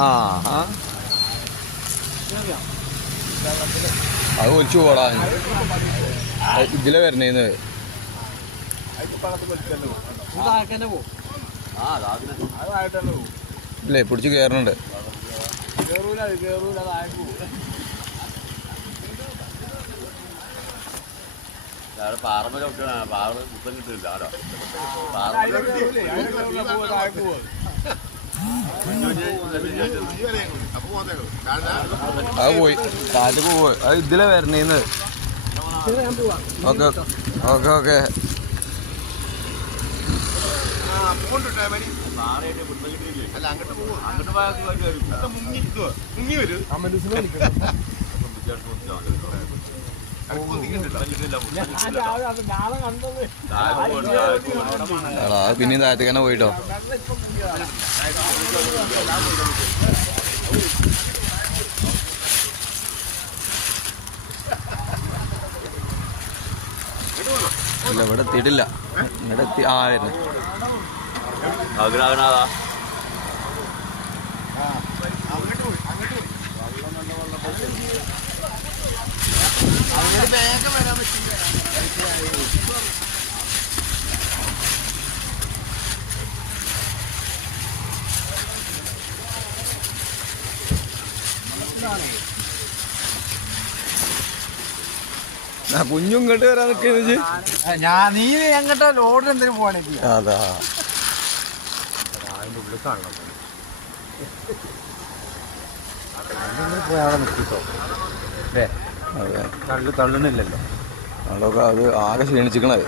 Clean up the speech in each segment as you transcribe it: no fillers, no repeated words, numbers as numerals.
ആ ആ അത് ഒലിച്ചു പോടാ. ഇതിലെ വരണേന്ന് ഇല്ലേ പിടിച്ച് കയറുന്നുണ്ട്. അത് പോയി കാറ്റക്ക് പോയി. അത് ഇതിലെ വരണേന്ന്. Okay okay okay. പിന്നെയും താഴത്തേക്ക് തന്നെ പോയിട്ടോ. ഇല്ല ഇവിടെ എത്തിയിട്ടില്ല. ഇവിടെ എത്തി. ആ വരുന്നു. കുഞ്ഞും ഇങ്ങോട്ട് വരാൻ നിൽക്കുന്നത്. നീ എങ്ങോട്ടോ ലോഡിന് എന്തെങ്കിലും പോവാണെങ്കിൽ അതാ പോയി അവിടെ നിൽക്കിട്ടോ. അല്ലേ അതെ തള്ളുന്നില്ലല്ലോ. നമ്മളൊക്കെ അത് ആകെ ക്ഷീണിച്ചിക്കണത്.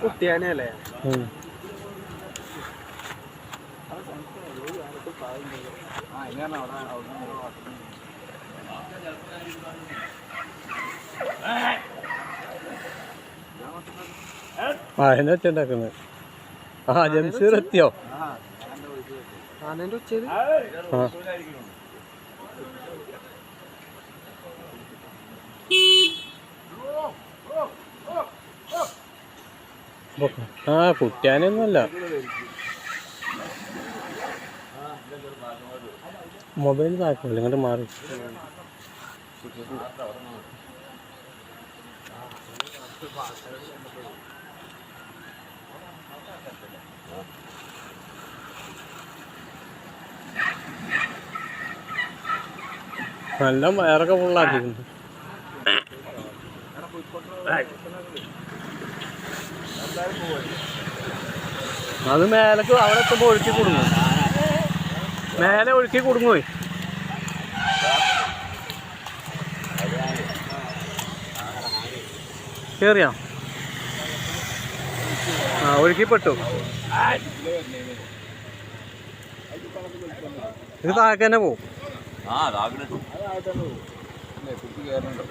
കുട്ടിയാനല്ലേ അതിനെ വെച്ചുണ്ടാക്കുന്നത്. ആ ജംഷീർ എത്തിയോ? ആനേൻ്റെ ഉച്ചയിൽ ആ കുട്ടിയാനൊന്നുമല്ല. മൊബൈൽ താക്കമില്ല ഇങ്ങോട്ട് മാറി. നല്ല വയറൊക്കെ ഫുള്ളാക്കിയിട്ടുണ്ട്. അത് മേലേക്ക് അവിടെ എത്തുമ്പോൾ ഒഴുക്കി കൊടുങ്ങും. മേലെ ഒഴുക്കി കൊടുങ്ങുപോയി. കേറിയാ? ആ ഒഴുക്കിപ്പെട്ടു. ഇത് താഴേക്ക് തന്നെ പോവും. കയറുന്നുണ്ട്.